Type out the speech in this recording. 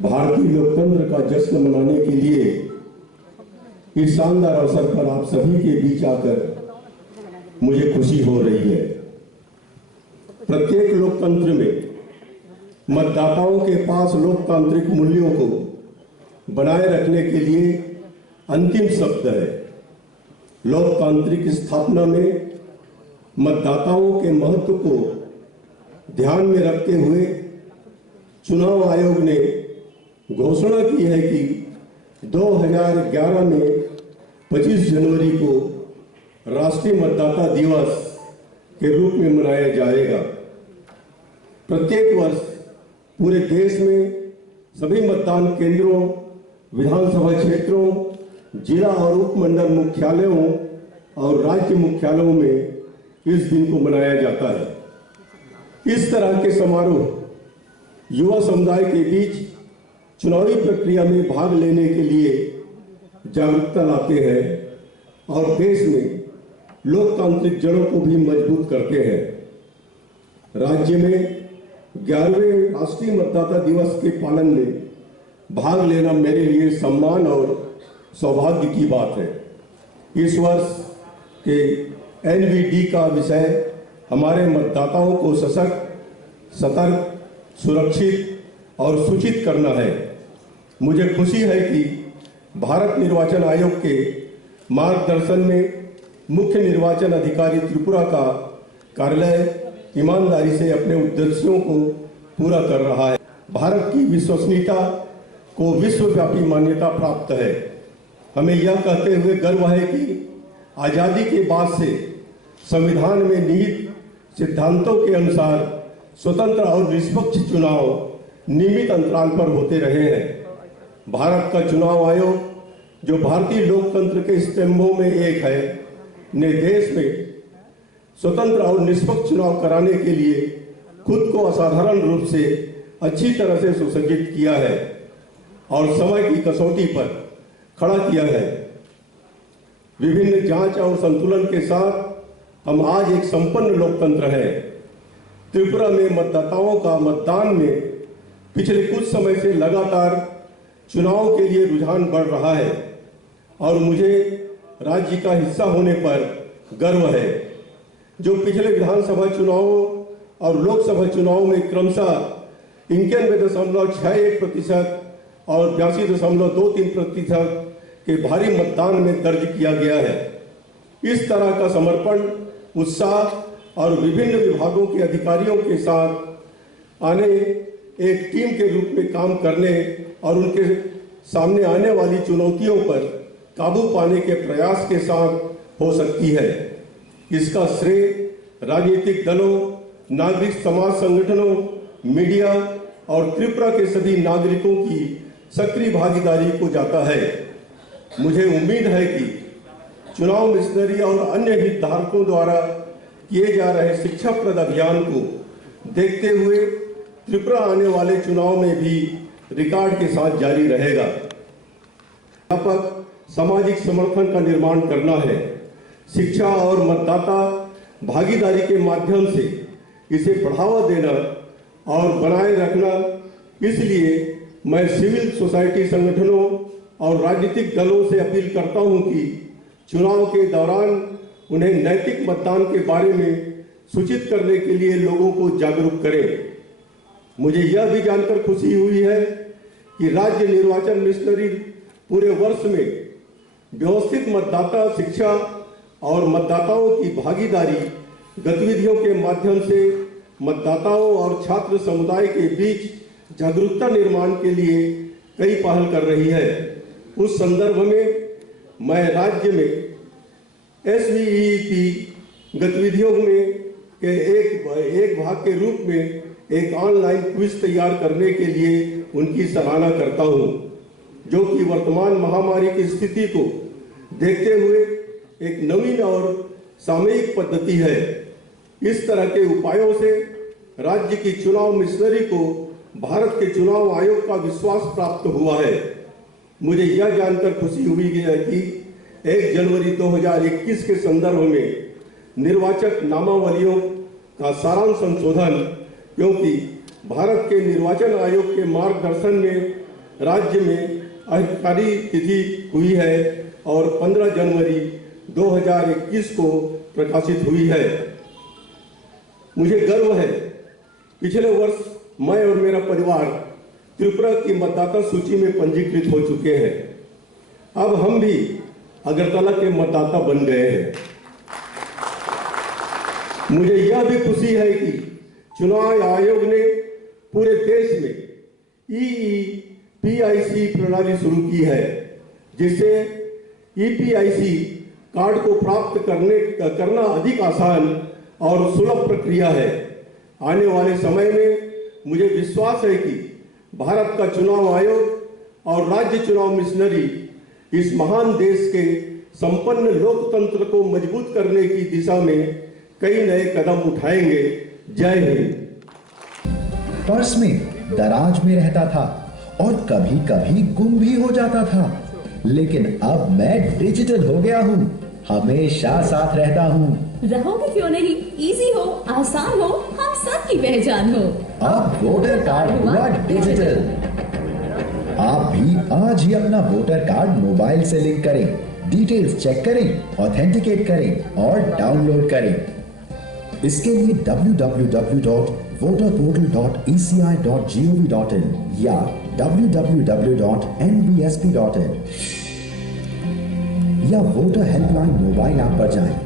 भारतीय लोकतंत्र का जश्न मनाने के लिए इस शानदार अवसर पर आप सभी के बीच आकर मुझे खुशी हो रही है। प्रत्येक लोकतंत्र में मतदाताओं के पास लोकतांत्रिक मूल्यों को बनाए रखने के लिए अंतिम शब्द है। लोकतांत्रिक स्थापना में मतदाताओं के महत्व को ध्यान में रखते हुए चुनाव आयोग ने घोषणा की है कि 2011 में 25 जनवरी को राष्ट्रीय मतदाता दिवस के रूप में मनाया जाएगा। प्रत्येक वर्ष पूरे देश में सभी मतदान केंद्रों, विधानसभा क्षेत्रों, जिला और उपमंडल मुख्यालयों और राज्य मुख्यालयों में इस दिन को मनाया जाता है। इस तरह के समारोह युवा समुदाय के बीच चुनावी प्रक्रिया में भाग लेने के लिए जागरूकता लाते हैं और देश में लोकतांत्रिक जड़ों को भी मजबूत करते हैं। राज्य में 11वें राष्ट्रीय मतदाता दिवस के पालन में भाग लेना मेरे लिए सम्मान और सौभाग्य की बात है। इस वर्ष के एनवीडी का विषय हमारे मतदाताओं को सशक्त, सतर्क, सुरक्षित और सूचित करना है। मुझे खुशी है कि भारत निर्वाचन आयोग के मार्गदर्शन में मुख्य निर्वाचन अधिकारी त्रिपुरा का कार्यालय ईमानदारी से अपने उद्देश्यों को पूरा कर रहा है। भारत की विश्वसनीयता को विश्वव्यापी मान्यता प्राप्त है। हमें यह कहते हुए गर्व है कि आजादी के बाद से संविधान में निहित सिद्धांतों के अनुसार स्वतंत्र और निष्पक्ष चुनाव नियमित अंतराल पर होते रहे हैं। भारत का चुनाव आयोग, जो भारतीय लोकतंत्र के स्तंभों में एक है, ने देश में स्वतंत्र और निष्पक्ष चुनाव कराने के लिए खुद को असाधारण रूप से अच्छी तरह से सुसज्जित किया है और समय की कसौटी पर खड़ा किया है। विभिन्न जांच और संतुलन के साथ हम आज एक संपन्न लोकतंत्र है। त्रिपुरा में मतदाताओं का मतदान में पिछले कुछ समय से लगातार चुनाव के लिए रुझान बढ़ रहा है और मुझे राज्य का हिस्सा होने पर गर्व है, जो पिछले विधानसभा चुनावों और लोकसभा चुनाव में क्रमशः 91.61% और 82.23% के भारी मतदान में दर्ज किया गया है। इस तरह का समर्पण, उत्साह और विभिन्न विभागों के अधिकारियों के साथ आने, एक टीम के रूप में काम करने और उनके सामने आने वाली चुनौतियों पर काबू पाने के प्रयास के साथ हो सकती है। इसका श्रेय राजनीतिक दलों, नागरिक समाज संगठनों, मीडिया और त्रिपुरा के सभी नागरिकों की सक्रिय भागीदारी को जाता है। मुझे उम्मीद है कि चुनाव मिशनरी और अन्य हितधारकों द्वारा किए जा रहे शिक्षाप्रद अभियान को देखते हुए त्रिपुरा आने वाले चुनाव में भी रिकॉर्ड के साथ जारी रहेगा। व्यापक सामाजिक समर्थन का निर्माण करना है। शिक्षा और मतदाता भागीदारी के माध्यम से इसे बढ़ावा देना और बनाए रखना। इसलिए मैं सिविल सोसाइटी संगठनों और राजनीतिक दलों से अपील करता हूं कि चुनाव के दौरान उन्हें नैतिक मतदान के बारे में सूचित करने के लिए लोगों को जागरूक करें। मुझे यह भी जानकर खुशी हुई है कि राज्य निर्वाचन मिशनरी पूरे वर्ष में व्यवस्थित मतदाता शिक्षा और मतदाताओं की भागीदारी गतिविधियों के माध्यम से मतदाताओं और छात्र समुदाय के बीच जागरूकता निर्माण के लिए कई पहल कर रही है। उस संदर्भ में मैं राज्य में SVEP गतिविधियों में के एक भाग के रूप में एक ऑनलाइन क्विज तैयार करने के लिए उनकी सराहना करता हूं, जो कि वर्तमान महामारी की स्थिति को देखते हुए एक नवीन और सामयिक पद्धति है। इस तरह के उपायों से राज्य की चुनाव मिशनरी को भारत के चुनाव आयोग का विश्वास प्राप्त हुआ है। मुझे यह जानकर खुशी हुई है कि 1 जनवरी 2021 के संदर्भ में निर्वाचक नामावलियों का सारांश संशोधन, क्योंकि भारत के निर्वाचन आयोग के मार्गदर्शन में राज्य में आधिकारिक तिथि हुई है और 15 जनवरी 2021 को प्रकाशित हुई है। मुझे गर्व है, पिछले वर्ष मैं और मेरा परिवार त्रिपुरा की मतदाता सूची में पंजीकृत हो चुके हैं। अब हम भी अगरतला के मतदाता बन गए हैं। मुझे यह भी खुशी है कि चुनाव आयोग ने पूरे देश में EEPIC प्रणाली शुरू की है, जिससे EPIC कार्ड को प्राप्त करना अधिक आसान और सुलभ प्रक्रिया है। आने वाले समय में मुझे विश्वास है कि भारत का चुनाव आयोग और राज्य चुनाव मिशनरी इस महान देश के संपन्न लोकतंत्र को मजबूत करने की दिशा में कई नए कदम उठाएंगे। जय हिंद। पर्स में दराज में रहता था और कभी कभी गुम भी हो जाता था, लेकिन अब मैं डिजिटल हो गया हूँ, हमेशा साथ रहता हूँ। रहोगे क्यों नहीं, इजी हो, आसान हो, हम सब की पहचान हो। अब वोटर कार्ड हुआ डिजिटल। आप भी आज ही अपना वोटर कार्ड मोबाइल से लिंक करें, डिटेल्स चेक करें, ऑथेंटिकेट करें और डाउनलोड करें। इसके लिए www.voterportal.eci.gov.in या www.nbsp.in या वोटर हेल्पलाइन मोबाइल ऐप पर जाएं।